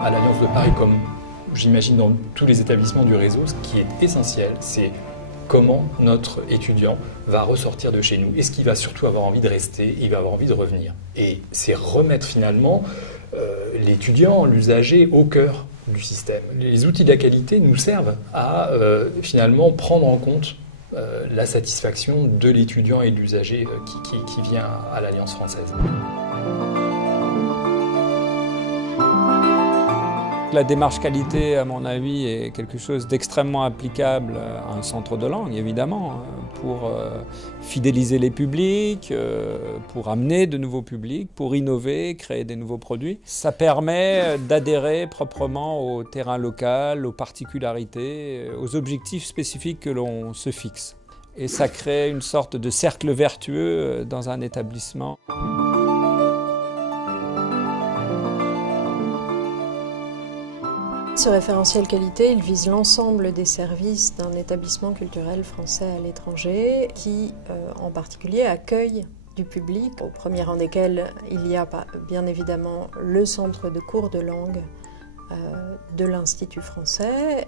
À l'Alliance de Paris, comme j'imagine dans tous les établissements du réseau, ce qui est essentiel, c'est comment notre étudiant va ressortir de chez nous. Est-ce qu'il va surtout avoir envie de rester, il va avoir envie de revenir. Et c'est remettre finalement l'étudiant, l'usager, au cœur du système. Les outils de la qualité nous servent à finalement prendre en compte la satisfaction de l'étudiant et de l'usager qui vient à l'Alliance française. La démarche qualité, à mon avis, est quelque chose d'extrêmement applicable à un centre de langue, évidemment, pour fidéliser les publics, pour amener de nouveaux publics, pour innover, créer des nouveaux produits. Ça permet d'adhérer proprement au terrain local, aux particularités, aux objectifs spécifiques que l'on se fixe. Et ça crée une sorte de cercle vertueux dans un établissement. Ce référentiel qualité, il vise l'ensemble des services d'un établissement culturel français à l'étranger qui, en particulier, accueille du public, au premier rang desquels il y a bien évidemment le centre de cours de langue de l'Institut français,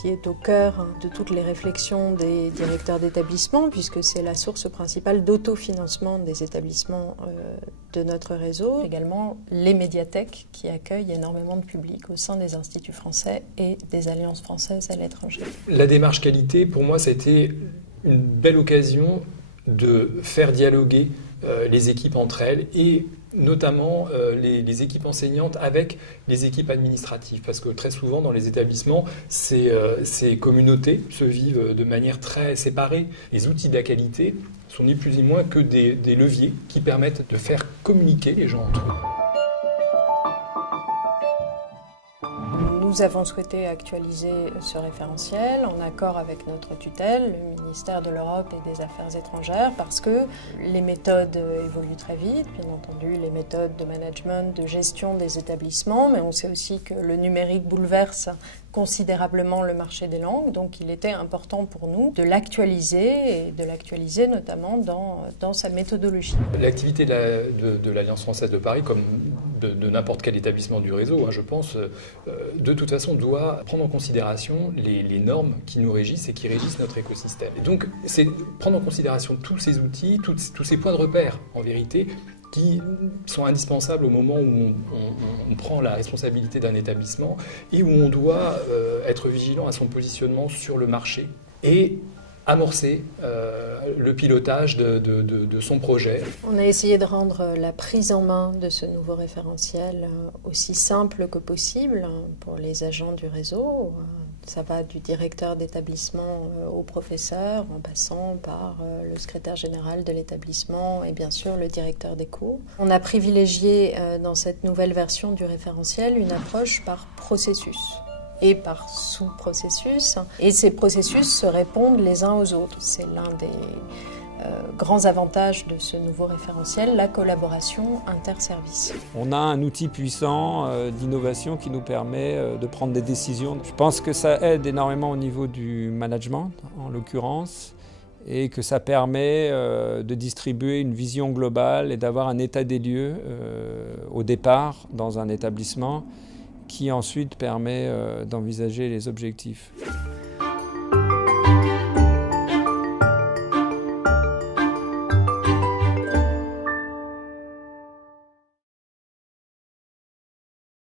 qui est au cœur de toutes les réflexions des directeurs d'établissement, puisque c'est la source principale d'autofinancement des établissements de notre réseau. Également les médiathèques qui accueillent énormément de public au sein des instituts français et des alliances françaises à l'étranger. La démarche qualité, pour moi, ça a été une belle occasion de faire dialoguer les équipes entre elles et notamment les équipes enseignantes avec les équipes administratives. Parce que très souvent dans les établissements, ces communautés se vivent de manière très séparée. Les outils de la qualité sont ni plus ni moins que des leviers qui permettent de faire communiquer les gens entre eux. Nous avons souhaité actualiser ce référentiel en accord avec notre tutelle, le ministère de l'Europe et des Affaires étrangères, parce que les méthodes évoluent très vite, bien entendu, les méthodes de management, de gestion des établissements, mais on sait aussi que le numérique bouleverse considérablement le marché des langues, donc il était important pour nous de l'actualiser, et de l'actualiser notamment dans sa méthodologie. L'activité de l'Alliance française de Paris, comme de n'importe quel établissement du réseau, je pense, de toute façon doit prendre en considération les normes qui nous régissent et qui régissent notre écosystème. Et donc c'est prendre en considération tous ces outils, tous ces points de repère en vérité, qui sont indispensables au moment où on prend la responsabilité d'un établissement et où on doit être vigilant à son positionnement sur le marché et amorcer le pilotage de son projet. On a essayé de rendre la prise en main de ce nouveau référentiel aussi simple que possible pour les agents du réseau. Ça va du directeur d'établissement au professeur, en passant par le secrétaire général de l'établissement et bien sûr le directeur des cours. On a privilégié dans cette nouvelle version du référentiel une approche par processus et par sous-processus. Et ces processus se répondent les uns aux autres. C'est l'un des grands avantages de ce nouveau référentiel, la collaboration interservices. On a un outil puissant d'innovation qui nous permet de prendre des décisions. Je pense que ça aide énormément au niveau du management, en l'occurrence, et que ça permet de distribuer une vision globale et d'avoir un état des lieux au départ dans un établissement qui ensuite permet d'envisager les objectifs.